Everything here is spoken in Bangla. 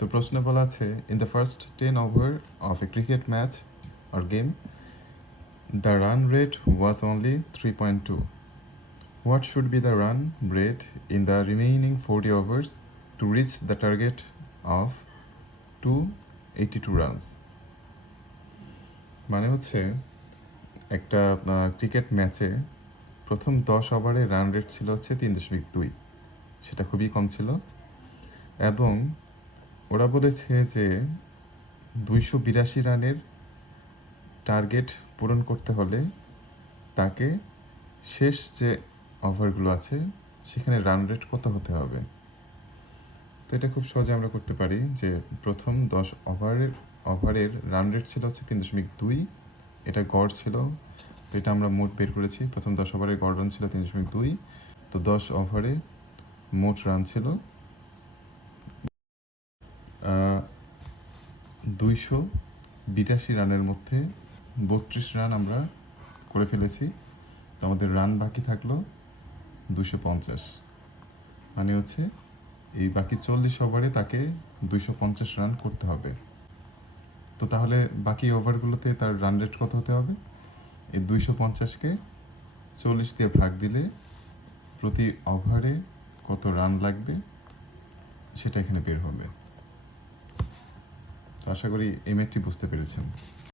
তো প্রশ্নে বলা আছে in the first 10 over of A cricket match or game the run rate was only 3.2. What should be the run rate in the remaining 40 overs to reach the target of 282 runs? মানে হচ্ছে একটা ক্রিকেট ম্যাচে প্রথম 10 ওভারে রান রেট ছিল হচ্ছে 3.2, সেটা খুবই কম ছিল। এবং ওরা বলেছে যে 282 রানের টার্গেট পূরণ করতে হলে তাকে শেষ যে ওভারগুলো আছে সেখানে রান রেট কত হতে হবে। তো এটা খুব সহজে আমরা করতে পারি যে প্রথম 10 ওভারের রান রেট ছিল হচ্ছে 3.2, এটা গড় ছিল। তো এটা আমরা মোট বের করেছি, প্রথম 10 ওভারের গড় রান ছিল 3.2, তো 10 ওভারে মোট রান ছিল 282 রানের মধ্যে 32 রান আমরা করে ফেলেছি। তো আমাদের রান বাকি থাকলো 250, মানে হচ্ছে এই বাকি 40 ওভারে তাকে 250 রান করতে হবে। তো তাহলে বাকি ওভারগুলোতে তার রান রেট কত হতে হবে? এই 250কে 40 দিয়ে ভাগ দিলে প্রতি ওভারে কত রান লাগবে সেটা এখানে বের হবে। তো আশা করি এই ম্যাথটি বুঝতে পেরেছেন।